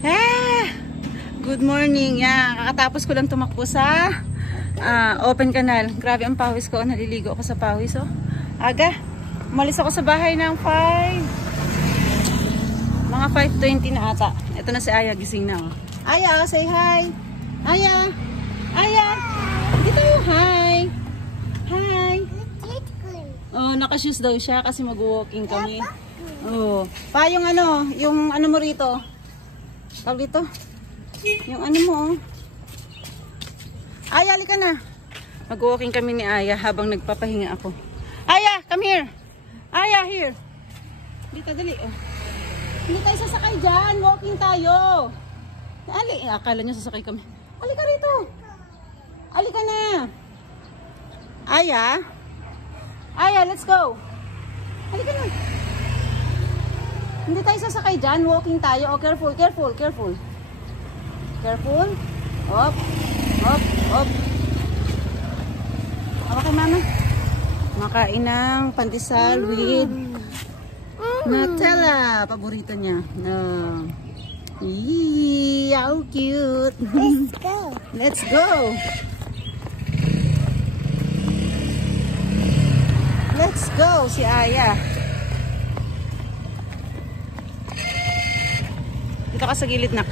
Ah, good morning. Kakatapos ko lang tumakbo sa open canal. Grabe ang pawis ko. Naliligo ako sa pawis. Oh. Aga, umalis ako sa bahay ng mga 5:20 na ata. Ito na si Aya, gising na. Oh. Aya, say hi. Aya, Aya. Dito, hi. Hi. Oh, naka-shoes daw siya kasi mag-walking kami. Oh, pa yung ano mo rito. Tawag dito. Yung ano mo. Oh. Aya, halika na. Mag-walking kami ni Aya habang nagpapahinga ako. Aya, come here. Aya, here. Dito, dali. Oh. Hindi tayo sasakay dyan. Walking tayo. Ali, akala nyo sasakay kami. Halika rito. Halika na. Aya. Aya, let's go. Halika na. Hindi tayo sasakay dyan. Walking tayo. Oh, careful, careful, careful. Careful. Hop. Hop. Hop. Hawa kay mama. Makain ng pandesal with Nutella. Paborito niya. Eee, how cute. Let's go. Let's go. Let's go, si Aya. Dito ka sa gilid na.